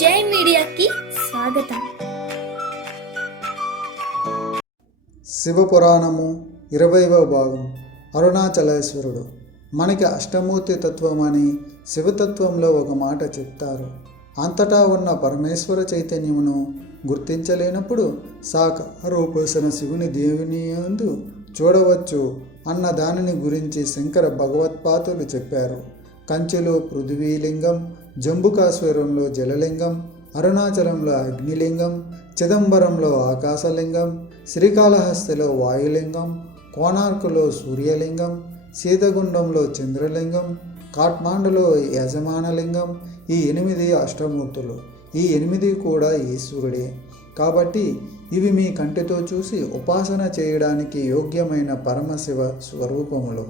జై మీడియాకి స్వాగతం. శివపురాణము 20వ భాగం. అరుణాచలేశ్వరుడు. మనకి అష్టమూర్తి తత్వం అని శివతత్వంలో ఒక మాట చెప్తారు. అంతటా ఉన్న పరమేశ్వర చైతన్యమును గుర్తించలేనప్పుడు సాకారోపాసన శివుని దేవుని యందు చూడవచ్చు అన్న దానిని గురించి శంకర భగవత్పాదులు చెప్పారు. కంచిలో పృథ్వీలింగం, జంబుకాశ్వరంలో జలలింగం, అరుణాచలంలో అగ్నిలింగం, చిదంబరంలో ఆకాశలింగం, శ్రీకాళహస్తిలో వాయులింగం, కోణార్కులో సూర్యలింగం, సీతగుండంలో చంద్రలింగం, కాఠ్మాండులో యజమానలింగం. ఈ 8 అష్టమూర్తులు. ఈ 8 కూడా ఈశ్వరుడే. కాబట్టి ఇవి మీ కంటితో చూసి ఉపాసన చేయడానికి యోగ్యమైన పరమశివ స్వరూపములు.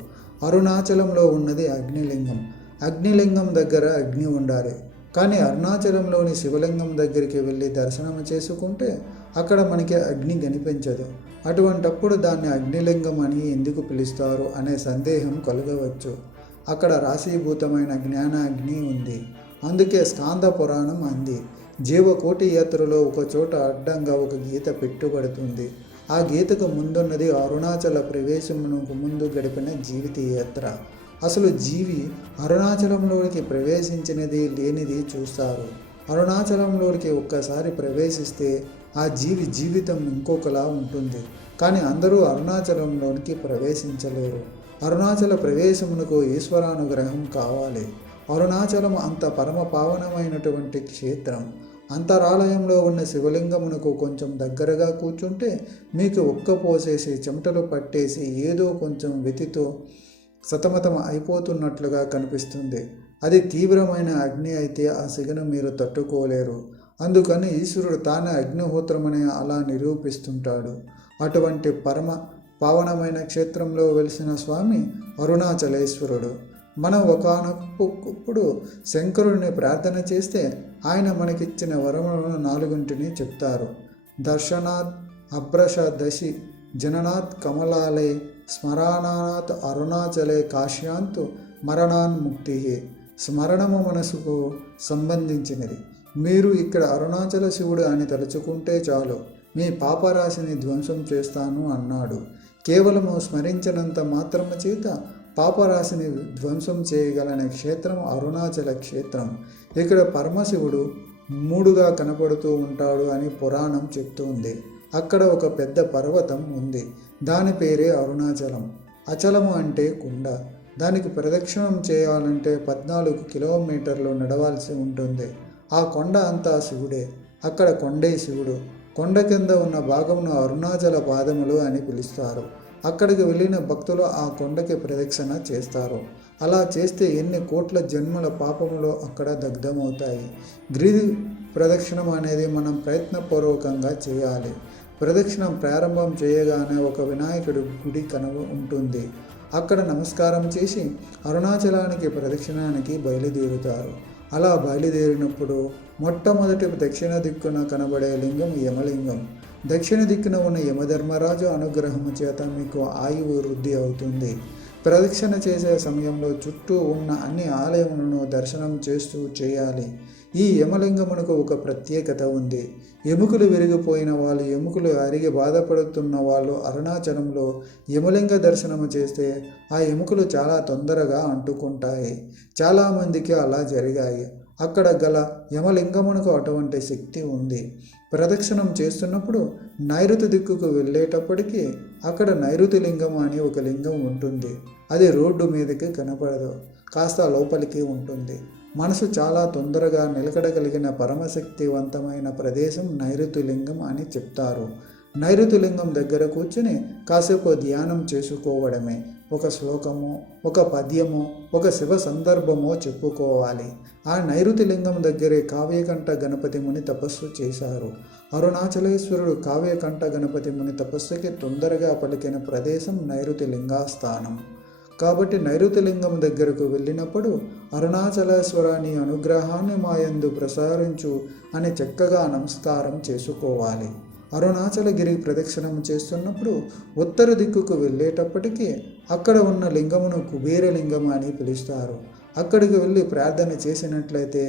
అరుణాచలంలో ఉన్నది అగ్నిలింగం. అగ్నిలింగం దగ్గర అగ్ని ఉండాలి. కానీ అరుణాచలంలోని శివలింగం దగ్గరికి వెళ్ళి దర్శనం చేసుకుంటే అక్కడ మనకి అగ్ని కనిపించదు. అటువంటప్పుడు దాన్ని అగ్నిలింగం అని ఎందుకు పిలుస్తారు అనే సందేహం కలగవచ్చు. అక్కడ రాశీభూతమైన జ్ఞాన అగ్ని ఉంది. అందుకే స్కాంద పురాణం అంది, జీవకోటి యాత్రలో ఒక చోట అడ్డంగా ఒక గీత పెట్టుబడుతుంది. ఆ గీతకు ముందున్నది అరుణాచల ప్రవేశమునకు ముందు గడిపిన జీవిత యాత్ర. అసలు జీవి అరుణాచలంలోకి ప్రవేశించినది లేనిది చూస్తారు. అరుణాచలంలోకి ఒక్కసారి ప్రవేశిస్తే ఆ జీవితం ఇంకొకలా ఉంటుంది. కానీ అందరూ అరుణాచలంలోనికి ప్రవేశించలేరు. అరుణాచల ప్రవేశమునకు ఈశ్వరానుగ్రహం కావాలి. అరుణాచలం అంత పరమ పావనమైనటువంటి క్షేత్రం. అంతరాలయంలో ఉన్న శివలింగమునకు కొంచెం దగ్గరగా కూర్చుంటే మీకు ఒక్కపోసేసి చెమటలు పట్టేసి ఏదో కొంచెం వెతితో సతమతం అయిపోతున్నట్లుగా కనిపిస్తుంది. అది తీవ్రమైన అగ్ని అయితే ఆ సిగను మీరు తట్టుకోలేరు. అందుకని ఈశ్వరుడు తానే అగ్నిహోత్రమని అలా నిరూపిస్తుంటాడు. అటువంటి పరమ పావనమైన క్షేత్రంలో వెలిసిన స్వామి అరుణాచలేశ్వరుడు. మనం ఒకానొప్పుడు శంకరుడిని ప్రార్థన చేస్తే ఆయన మనకిచ్చిన వరములను 4 చెప్తారు. దర్శనాత్ అభ్రష దశి జననాత్ కమలాలే స్మరణాత్ అరుణాచలే కాశ్యాంతు మరణాన్ముక్తి. స్మరణము మనసుకు సంబంధించినది. మీరు ఇక్కడ అరుణాచల శివుడు అని తలుచుకుంటే చాలు, మీ పాపరాశిని ధ్వంసం చేస్తాను అన్నాడు. కేవలము స్మరించినంత మాత్రము చేత పాపరాశిని ధ్వంసం చేయగలనే క్షేత్రం అరుణాచల క్షేత్రం. ఇక్కడ పరమశివుడు 3గా కనపడుతూ ఉంటాడు అని పురాణం చెప్తుంది. అక్కడ ఒక పెద్ద పర్వతం ఉంది. దాని పేరే అరుణాచలం. అచలము అంటే కుండ. దానికి ప్రదక్షిణం చేయాలంటే 14 కిలోమీటర్లు నడవాల్సి ఉంటుంది. ఆ కొండ అంతా శివుడే. అక్కడ కొండే శివుడు. కొండ కింద ఉన్న భాగమును అరుణాచల పాదములు అని పిలుస్తారు. అక్కడికి వెళ్ళిన భక్తులు ఆ కొండకి ప్రదక్షిణ చేస్తారు. అలా చేస్తే ఎన్ని కోట్ల జన్మల పాపములు అక్కడ దగ్ధమవుతాయి. గిరి ప్రదక్షిణం అనేది మనం ప్రయత్నపూర్వకంగా చేయాలి. ప్రదక్షిణం ప్రారంభం చేయగానే ఒక వినాయకుడి గుడి ఉంటుంది. అక్కడ నమస్కారం చేసి అరుణాచలానికి ప్రదక్షిణానికి బయలుదేరుతారు. అలా బయలుదేరినప్పుడు మొట్టమొదటి దక్షిణ దిక్కున కనబడే లింగం యమలింగం. దక్షిణ దిక్కున ఉన్న యమధర్మరాజు అనుగ్రహము చేత మీకు ఆయువు వృద్ధి అవుతుంది. ప్రదక్షిణ చేసే సమయంలో చుట్టూ ఉన్న అన్ని ఆలయములను దర్శనం చేస్తూ చేయాలి. ఈ యమలింగమునకు ఒక ప్రత్యేకత ఉంది. ఎముకలు విరిగిపోయిన వాళ్ళు, ఎముకలు అరిగి బాధపడుతున్న వాళ్ళు అరుణాచలంలో యమలింగ దర్శనము చేస్తే ఆ ఎముకలు చాలా తొందరగా అంటుకుంటాయి. చాలామందికి అలా జరిగాయి. అక్కడ గల యమలింగమునకు అటువంటి శక్తి ఉంది. ప్రదక్షిణం చేస్తున్నప్పుడు నైరుతి దిక్కుకు వెళ్ళేటప్పటికీ అక్కడ నైరుతి లింగం అని ఒక లింగం ఉంటుంది. అది రోడ్డు మీదకి కనపడదు, కాస్త లోపలికి ఉంటుంది. మనసు చాలా తొందరగా నిలకడగలిగిన పరమశక్తివంతమైన ప్రదేశం నైరుతి లింగం అని చెప్తారు. నైరుతి లింగం దగ్గర కూర్చుని కాసేపు ధ్యానం చేసుకోవడమే. ఒక శ్లోకము, ఒక పద్యము, ఒక శివ సందర్భమో చెప్పుకోవాలి. ఆ నైరుతి లింగం దగ్గరే కావ్యకంఠ గణపతి ముని తపస్సు చేశారు. అరుణాచలేశ్వరుడు కావ్యకంఠ గణపతి ముని తపస్సుకి తొందరగా పలికిన ప్రదేశం నైరుతి లింగాస్థానం. కాబట్టి నైరుతి లింగం దగ్గరకు వెళ్ళినప్పుడు అరుణాచలేశ్వరాని అనుగ్రహాన్ని మాయందు ప్రసారించు అని చక్కగా నమస్కారం చేసుకోవాలి. అరుణాచలగిరి ప్రదక్షిణం చేస్తున్నప్పుడు ఉత్తర దిక్కుకు వెళ్ళేటప్పటికీ అక్కడ ఉన్న లింగమును కుబేరలింగం అని పిలుస్తారు. అక్కడికి వెళ్ళి ప్రార్థన చేసినట్లయితే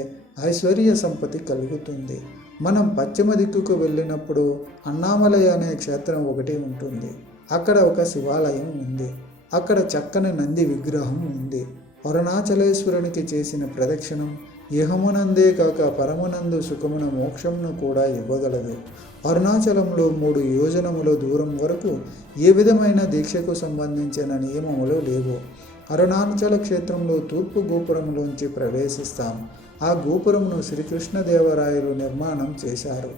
ఐశ్వర్య సంపత్తి కలుగుతుంది. మనం పశ్చిమ దిక్కుకు వెళ్ళినప్పుడు అన్నామలై అనే క్షేత్రం ఒకటి ఉంటుంది. అక్కడ ఒక శివాలయం ఉంది. అక్కడ చక్కని నంది విగ్రహం ఉంది. అరుణాచలేశ్వరునికి చేసిన ప్రదక్షిణం ఇహమునందే కాక పరమునందు సుఖమున మోక్షమును కూడా ఇవ్వగలదు. అరుణాచలంలో 3 యోజనముల దూరం వరకు ఏ విధమైన దీక్షకు సంబంధించిన నియమములు లేవు. అరుణాచల క్షేత్రంలో తూర్పు గోపురంలోంచి ప్రవేశిస్తాం. ఆ గోపురంను శ్రీకృష్ణదేవరాయలు నిర్మాణం చేశారు.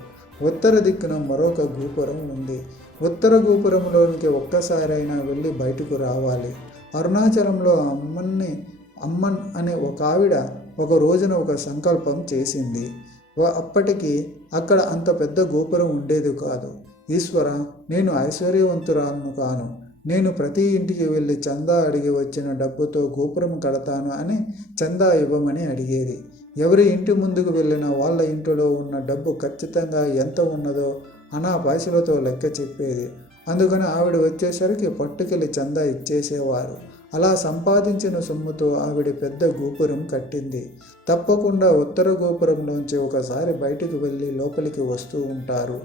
ఉత్తర దిక్కున మరొక గోపురం ఉంది. ఉత్తర గోపురంలోనికి ఒక్కసారైనా వెళ్ళి బయటకు రావాలి. అరుణాచలంలో అమ్మన్ అనే ఒక ఆవిడ ఒక రోజున ఒక సంకల్పం చేసింది. అప్పటికి అక్కడ అంత పెద్ద గోపురం ఉండేది కాదు. ఈశ్వర, నేను ఐశ్వర్యవంతురాలను కాను. నేను ప్రతి ఇంటికి వెళ్ళి చందా అడిగి వచ్చిన డబ్బుతో గోపురం కడతాను అని చందా ఇవ్వమని అడిగేది. ఎవరి ఇంటి ముందుకు వెళ్ళినా వాళ్ళ ఇంటిలో ఉన్న డబ్బు ఖచ్చితంగా ఎంత ఉన్నదో అనా పైసలతో లెక్క చెప్పేది. అందుకని ఆవిడ వచ్చేసరికి పట్టుకెళ్ళి చందా ఇచ్చేసేవారు. అలా సంపాదించిన సొమ్ముతో ఆవిడ పెద్ద గోపురం కట్టింది. తప్పకుండా ఉత్తర గోపురంలోంచి ఒకసారి బయటికి వెళ్ళి లోపలికి వస్తూ ఉంటారు.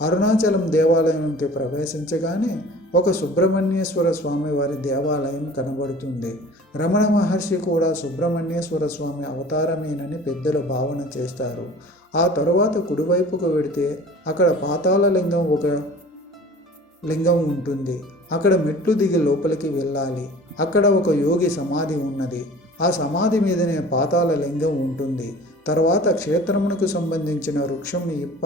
అరుణాచలం దేవాలయంకి ప్రవేశించగానే ఒక సుబ్రహ్మణ్యేశ్వర స్వామి వారి దేవాలయం కనబడుతుంది. రమణ మహర్షి కూడా సుబ్రహ్మణ్యేశ్వర స్వామి అవతారమేనని పెద్దలు భావన చేస్తారు. ఆ తరువాత కుడివైపుకు వెడితే అక్కడ పాతాళ లింగం ఒక లింగం ఉంటుంది. అక్కడ మెట్లు దిగి లోపలికి వెళ్ళాలి. అక్కడ ఒక యోగి సమాధి ఉన్నది. ఆ సమాధి మీదనే పాతాళ లింగం ఉంటుంది. తర్వాత క్షేత్రమునకు సంబంధించిన వృక్షం ఇప్ప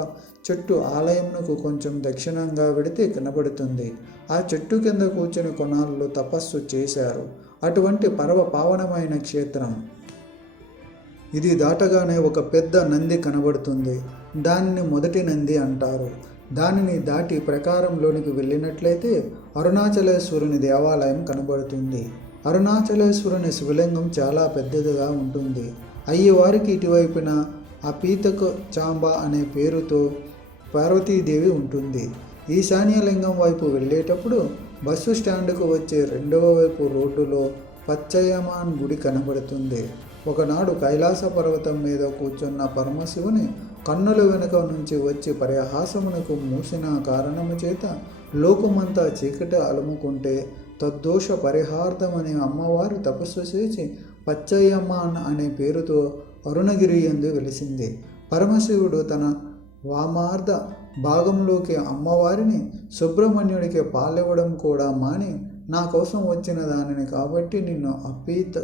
చెట్టు ఆలయమునకు కొంచెం దక్షిణంగా వెడితే కనబడుతుంది. ఆ చెట్టు కింద కూర్చుని కొనాళ్ళు తపస్సు చేశారు. అటువంటి పరమ పావనమైన క్షేత్రం ఇది. దాటగానే ఒక పెద్ద నంది కనబడుతుంది. దానిని మొదటి నంది అంటారు. దానిని దాటి ప్రకారంలోనికి వెళ్ళినట్లయితే అరుణాచలేశ్వరుని దేవాలయం కనబడుతుంది. అరుణాచలేశ్వరుని శివలింగం చాలా పెద్దదిగా ఉంటుంది. అయ్యవారికి ఇటువైపున అపీతక చాంబ అనే పేరుతో పార్వతీదేవి ఉంటుంది. ఈశాన్యలింగం వైపు వెళ్ళేటప్పుడు బస్సు స్టాండ్కు వచ్చే రెండవ వైపు రోడ్డులో పచ్చయ్యమాన్ గుడి కనబడుతుంది. ఒకనాడు కైలాస పర్వతం మీద కూర్చున్న పరమశివుని కన్నుల వెనుక నుంచి వచ్చి పరిహాసమునకు మూసిన కారణము చేత లోకమంతా చీకటి అలుముకుంటే తద్దోష పరిహార్థమనే అమ్మవారు తపస్సు చేసి పచ్చయ్యమాన్ అనే పేరుతో అరుణగిరి యందు వెలిసింది. పరమశివుడు తన వామార్ధ భాగంలోకి అమ్మవారిని సుబ్రహ్మణ్యుడికి పాలివ్వడం కూడా మాని, నా కోసం వచ్చిన దానిని కాబట్టి నిన్ను అపీత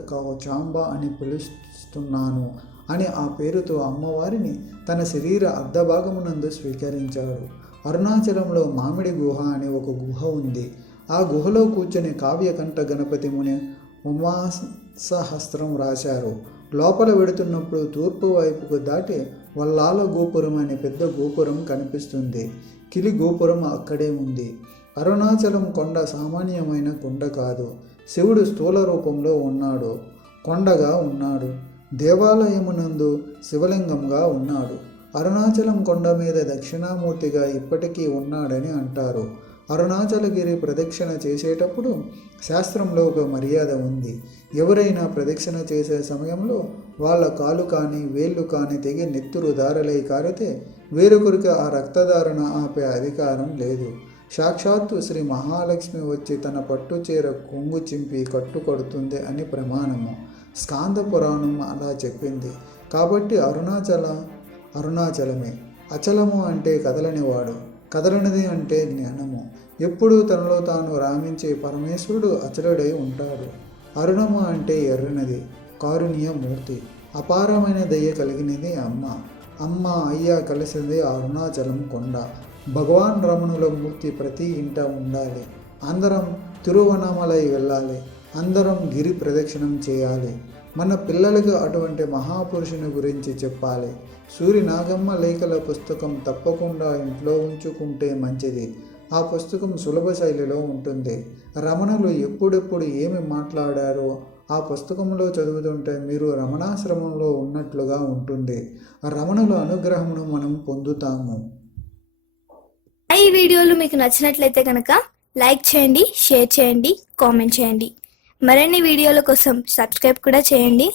చాంబ అని పిలుస్తున్నాను అని ఆ పేరుతో అమ్మవారిని తన శరీర అర్ధభాగమునందు స్వీకరించాడు. అరుణాచలంలో మామిడి గుహ అనే ఒక గుహ ఉంది. ఆ గుహలో కూర్చొని కావ్యకంఠ గణపతి ముని ఉమాసహస్రం రాశారు. లోపల వెడుతున్నప్పుడు తూర్పు వైపుకు దాటి వల్లాల గోపురం అనే పెద్ద గోపురం కనిపిస్తుంది. కిలి గోపురం అక్కడే ఉంది. అరుణాచలం కొండ సామాన్యమైన కొండ కాదు. శివుడు స్థూల రూపంలో ఉన్నాడు, కొండగా ఉన్నాడు. దేవాలయమునందు శివలింగంగా ఉన్నాడు. అరుణాచలం కొండ మీద దక్షిణామూర్తిగా ఇప్పటికీ ఉన్నాడని అంటారు. అరుణాచలగిరి ప్రదక్షిణ చేసేటప్పుడు శాస్త్రంలో ఒక మర్యాద ఉంది. ఎవరైనా ప్రదక్షిణ చేసే సమయంలో వాళ్ళ కాలు కానీ వేళ్ళు కానీ తెగి నెత్తురు దారలై కారితే వేరొకరికి ఆ రక్తధారణ ఆపే అధికారం లేదు. సాక్షాత్తు శ్రీ మహాలక్ష్మి వచ్చి తన పట్టు చీర కొంగు చింపి కట్టుకొడుతుంది అని ప్రమాణము. స్కాంద పురాణం అలా చెప్పింది. కాబట్టి అరుణాచలమే. అచలము అంటే కదలనివాడు, కదలనిది అంటే జ్ఞానము. ఎప్పుడూ తనలో తాను రామించే పరమేశ్వరుడు అచలుడై ఉంటాడు. అరుణము అంటే ఎర్రనది, కారుణ్యమూర్తి, అపారమైన దయ కలిగినది అమ్మ. అమ్మ అయ్య కలిసింది అరుణాచలం కొండ. భగవాన్ రమణుల మూర్తి ప్రతి ఇంట ఉండాలి. అందరం తిరువణామలై వెళ్ళాలి. అందరం గిరి ప్రదక్షిణం చేయాలి. మన పిల్లలకు అటువంటి మహాపురుషుని గురించి చెప్పాలి. సూరి నాగమ్మ లేఖల పుస్తకం తప్పకుండా ఇంట్లో ఉంచుకుంటే మంచిది. ఆ పుస్తకం సులభ శైలిలో ఉంటుంది. రమణులు ఎప్పుడెప్పుడు ఏమి మాట్లాడారో ఆ పుస్తకంలో చదువుతుంటే మీరు రమణాశ్రమంలో ఉన్నట్లుగా ఉంటుంది. రమణుల అనుగ్రహమును మనం పొందుతాము. ఈ వీడియోలు మీకు నచ్చినట్లయితే కనుక లైక్ చేయండి, షేర్ చేయండి, కామెంట్ చేయండి. మరిన్ని వీడియోల కోసం సబ్స్క్రైబ్ కూడా చేయండి.